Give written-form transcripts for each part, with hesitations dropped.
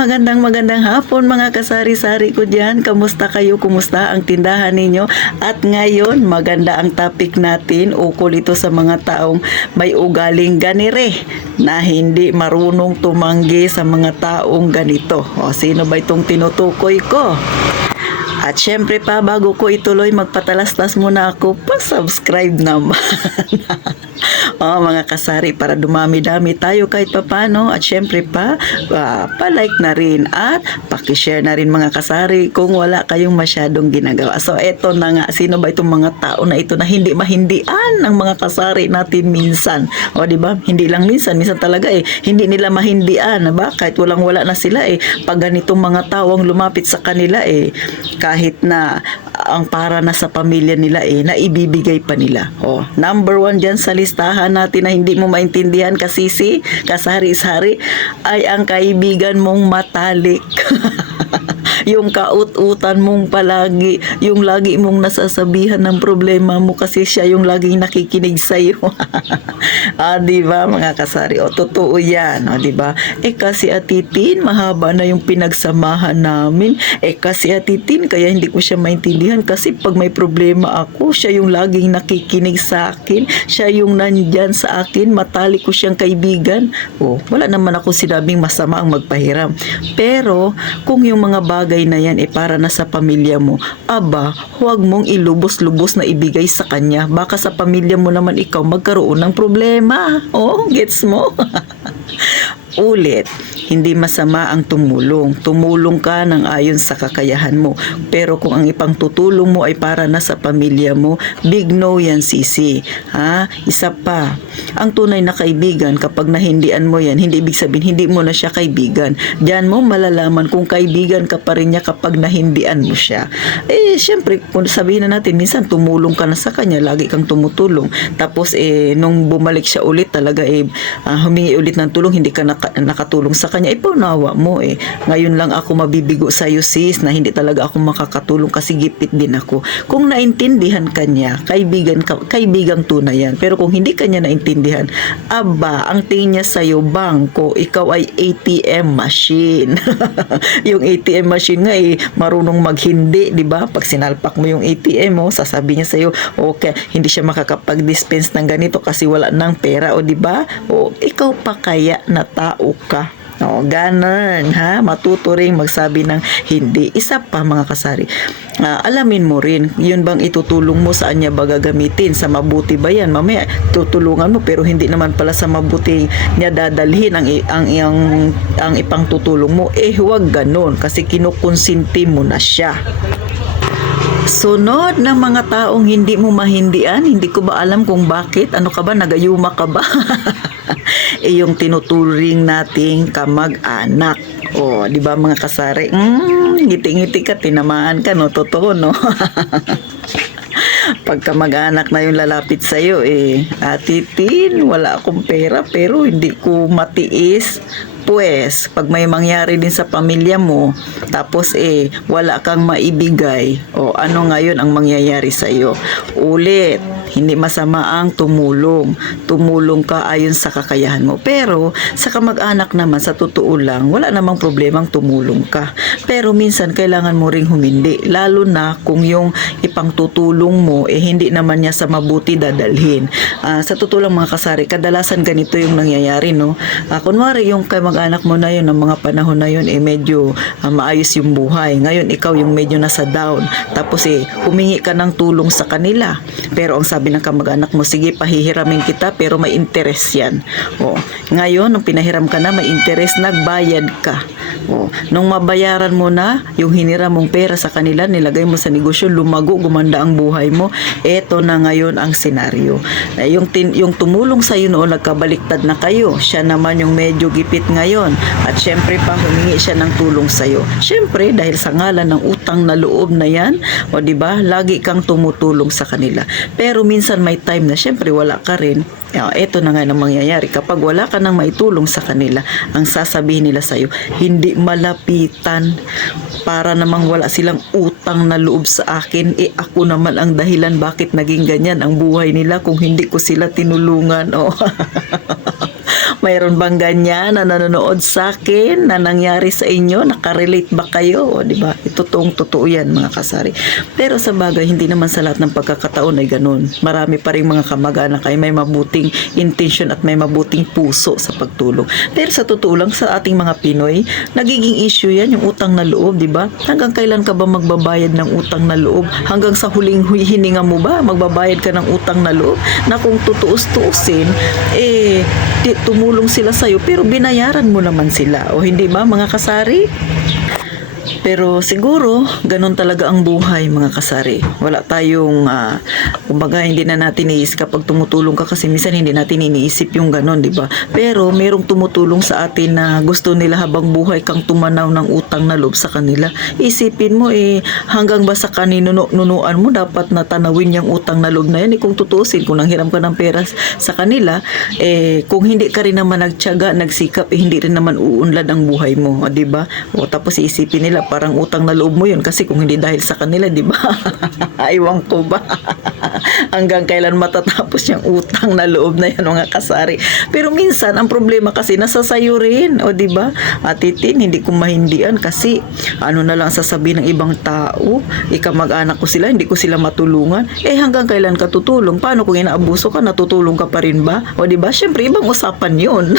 magandang hapon mga kasari-sari ko dyan. Kamusta kayo? Kumusta ang tindahan ninyo? At ngayon, maganda ang topic natin. Ukol ito sa mga taong may ugaling ganire na hindi marunong tumanggi sa mga taong ganito. O, sino ba itong tinutukoy ko? At syempre pa, bago ko ituloy, magpatalastas muna ako, pa-subscribe naman. Mga kasari, para dumami-dami tayo kahit papano. At syempre pa, pa-like na rin at pakishare na rin mga kasari kung wala kayong masyadong ginagawa. So eto na nga, sino ba itong mga tao na ito na hindi mahindian ng mga kasari natin minsan? O di ba? Hindi lang minsan talaga hindi nila mahindian, ba? Kahit walang-wala na sila pag ganitong mga tao ang lumapit sa kanila kahit na ang para na sa pamilya nila na ibibigay pa nila. Number 1 dyan sa listahan natin na hindi mo maintindihan kasisi, kasari-sari, ay ang kaibigan mong matalik. Yung kaut-utan mong palagi, yung lagi mong nasasabihan ng problema mo kasi siya yung laging nakikinig sa iyo. Diba mga kasari? Totoo yan. Diba? Kasi atitin, mahaba na yung pinagsamahan namin. Kasi atitin, kaya hindi ko siya maintindihan kasi pag may problema ako, siya yung laging nakikinig sa akin. Siya yung nandyan sa akin. Matalik ko siyang kaibigan. Wala naman ako sinabing masama ang magpahiram. Pero, kung yung mga bagay na yan para na sa pamilya mo, huwag mong ilubos-lubos na ibigay sa kanya. Baka sa pamilya mo naman ikaw magkaroon ng problema. Gets mo? Ulit, hindi masama ang tumulong. Tumulong ka ng ayon sa kakayahan mo. Pero kung ang ipangtutulong mo ay para na sa pamilya mo, big no yan, sisi. Isa pa, ang tunay na kaibigan, kapag nahindian mo yan, hindi ibig sabihin hindi mo na siya kaibigan. Diyan mo malalaman kung kaibigan ka pa rin niya kapag nahindian mo siya. Syempre, kung sabihin na natin, minsan tumulong ka na sa kanya, lagi kang tumutulong. Tapos, nung bumalik siya ulit, talaga humingi ulit ng tulong, hindi ka nakatulong sa kanya, paunawa mo ngayon lang ako mabibigo sa iyo sis na hindi talaga ako makakatulong kasi gipit din ako. Kung naintindihan kanya, kaibigang tunay yan. Pero kung hindi kanya naintindihan, ang tingin niya sa iyo bangko, ikaw ay ATM machine. Yung ATM machine nga marunong maghindi, di ba? Pag sinalpak mo yung ATM mo, sasabihin niya sa iyo, okay, hindi siya makakapag-dispense ng ganito kasi wala ng pera, di ba? Ikaw pa kaya na tao ka. Ganun, matuto rin magsabi ng hindi. Isa pa mga kasari, alamin mo rin, yun bang itutulong mo, saan niya ba gagamitin? Sa mabuti ba yan? Mamaya tutulungan mo pero hindi naman pala sa mabuti niya dadalhin ang ipangtutulong mo. Huwag ganun kasi kinukonsinti mo na siya. Sunod ng mga taong hindi mo mahindian, hindi ko ba alam kung bakit? Ano ka ba? Nagayuma ka ba? Yung tinuturing nating kamag-anak. Di ba mga kasari? Ngiti-ngiti ka, tinamaan ka, no? Totoo, no? Pagka mag-anak na yung lalapit sa'yo, atitin, wala akong pera pero hindi ko matiis. Pues, pag may mangyari din sa pamilya mo, tapos wala kang maibigay, ano ngayon ang mangyayari sa'yo? Ulit, hindi masama ang tumulong. Tumulong ka ayon sa kakayahan mo. Pero, sa kamag-anak naman, sa totoo lang, wala namang problemang tumulong ka. Pero minsan, kailangan mo ring humindi. Lalo na kung yung ipangtutulong mo, hindi naman niya sa mabuti dadalhin. Sa totoo lang mga kasari, kadalasan ganito yung nangyayari, no? Kunwari, yung kamag-anak mo na yun, ng mga panahon na yun, medyo maayos yung buhay. Ngayon, ikaw yung medyo nasa down. Tapos, humingi ka ng tulong sa kanila. Pero, ang sabi ng kamag-anak mo, sige, pahihiramin kita, pero may interest yan. Ngayon, nung pinahiram ka na, may interest, nagbayad ka. Nung mabayaran mo na, yung hiniram mong pera sa kanila, nilagay mo sa negosyo, lumago, gumanda ang buhay mo, eto na ngayon ang senaryo. Yung tumulong sa'yo noon, nagkabaliktad na kayo. Siya naman yung medyo gipit ngayon. At syempre pa, humingi siya ng tulong sa'yo. Syempre, dahil sa ngalan ng utang na loob na yan, diba, lagi kang tumutulong sa kanila. Pero minsan may time na syempre wala ka rin. Ito na nga ang mangyayari. Kapag wala ka nang maitulong sa kanila, ang sasabihin nila sa'yo, hindi malapitan. Para namang wala silang utang na loob sa akin. Ako naman ang dahilan bakit naging ganyan ang buhay nila kung hindi ko sila tinulungan. Mayroon bang ganyan na nanonood sa akin na nangyari sa inyo? Nakarelate ba kayo? O, di ba? Ito totoo yan, mga kasari. Pero sa bagay, hindi naman sa lahat ng pagkakataon ay ganun. Marami pa rin mga kamag-anak ay may mabuting intention at may mabuting puso sa pagtulong. Pero sa totoo lang, sa ating mga Pinoy, nagiging issue yan, yung utang na loob, di ba? Hanggang kailan ka ba magbabayad ng utang na loob? Hanggang sa huling hininga mo ba, magbabayad ka ng utang na loob? Na kung tutuos-tuusin, tumulong sila sa'yo, pero binayaran mo naman sila. O hindi ba, mga kasari? Pero siguro, ganun talaga ang buhay, mga kasari. Wala tayong, kumbaga, hindi na natin iisip kapag tumutulong ka kasi minsan hindi natin iniisip yung ganun, di ba? Pero merong tumutulong sa atin na gusto nila habang buhay kang tumanaw ng utang na loob sa kanila. Isipin mo, hanggang ba sa kaninunuan mo, dapat natanawin yung utang na loob na yan. Kung tutusin, kung nanghiram ka ng pera sa kanila, kung hindi ka rin naman nagtiyaga, nagsikap, hindi rin naman uunlad ang buhay mo, di ba? O tapos isipin nila, parang utang na loob mo yun kasi kung hindi dahil sa kanila, di ba? Aywan ko ba? Hanggang kailan matatapos yung utang na loob na yan, mga kasari. Pero minsan, ang problema kasi nasa sayo rin, o di ba? Atitin, hindi ko mahindian kasi ano na lang sasabihin ng ibang tao, ikamag-anak ko sila, hindi ko sila matulungan. Hanggang kailan ka tutulong? Paano kung inaabuso ka, natutulong ka pa rin ba? O di ba? Syempre, ibang usapan yun.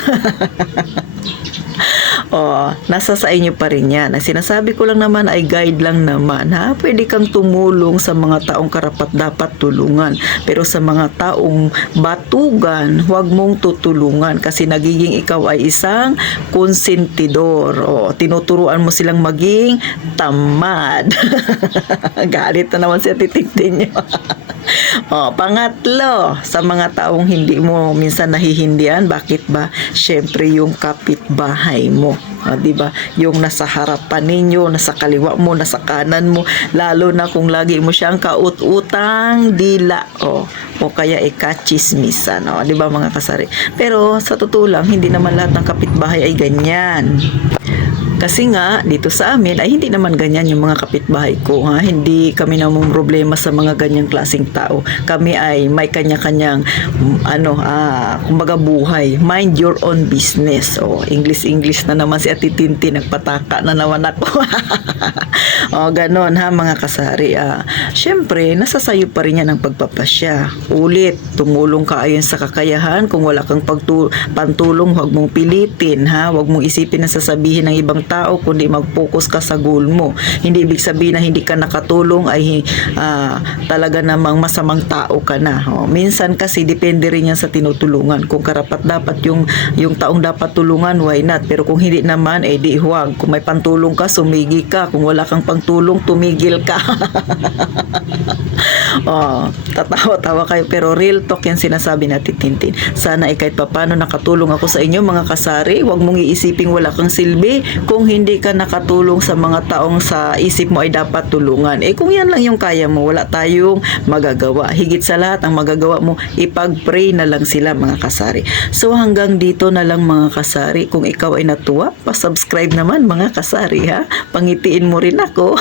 Nasa sa inyo pa rin yan. Ang sinasabi ko lang naman ay guide lang naman, ha? Pwede kang tumulong sa mga taong karapat dapat tulungan. Pero sa mga taong batugan, huwag mong tutulungan kasi nagiging ikaw ay isang konsentidor. Tinuturuan mo silang maging tamad. Galit na naman siya, titigtin nyo. Pangatlo, sa mga taong hindi mo minsan nahihindihan, bakit ba? Syempre yung kapitbahay mo. Di ba? Yung nasa harapan ninyo, nasa kaliwa mo, nasa kanan mo, lalo na kung lagi mo siyang kaut-utang dila. O kaya ikachismisan. Di ba, mga kasari? Pero sa totoo lang, hindi naman lahat ng kapitbahay ay ganyan. Kasi nga, dito sa amin, ay hindi naman ganyan yung mga kapitbahay ko. Hindi kami namang problema sa mga ganyang klaseng tao. Kami ay may kanya-kanyang, kumbaga buhay. Mind your own business. English na naman si Ate Tintin. Nagpataka na naman ako. Ganon ha, mga kasari. Siyempre, nasa sayo pa rin yan ang pagpapasya. Ulit, tumulong ka ayon sa kakayahan. Kung wala kang pantulong, huwag mong pilitin. Huwag mong isipin na sasabihin ng ibang tao, kundi mag-focus ka sa goal mo. Hindi ibig sabihin na hindi ka nakatulong ay talaga namang masamang tao ka na. Minsan kasi depende rin yan sa tinutulungan. Kung karapat dapat yung taong dapat tulungan, why not? Pero kung hindi naman, di huwag. Kung may pantulong ka, sumigi ka. Kung wala kang pangtulong, tumigil ka. Tatawa-tawa kayo, pero real talk yan sinasabi natin, Tintin. Sana kahit papano nakatulong ako sa inyo, mga kasari. Huwag mong iisiping wala kang silbi kung hindi ka nakatulong sa mga taong sa isip mo ay dapat tulungan. Kung yan lang yung kaya mo, wala tayong magagawa. Higit sa lahat, ang magagawa mo, ipag-pray na lang sila, mga kasari. So hanggang dito na lang, mga kasari. Kung ikaw ay natuwa, pa-subscribe naman, mga kasari, ha? Pangitiin mo rin ako.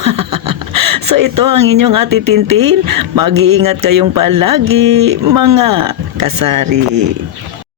So ito ang inyong Ate Tintin. Mag-iingat kayong palagi, mga kasari.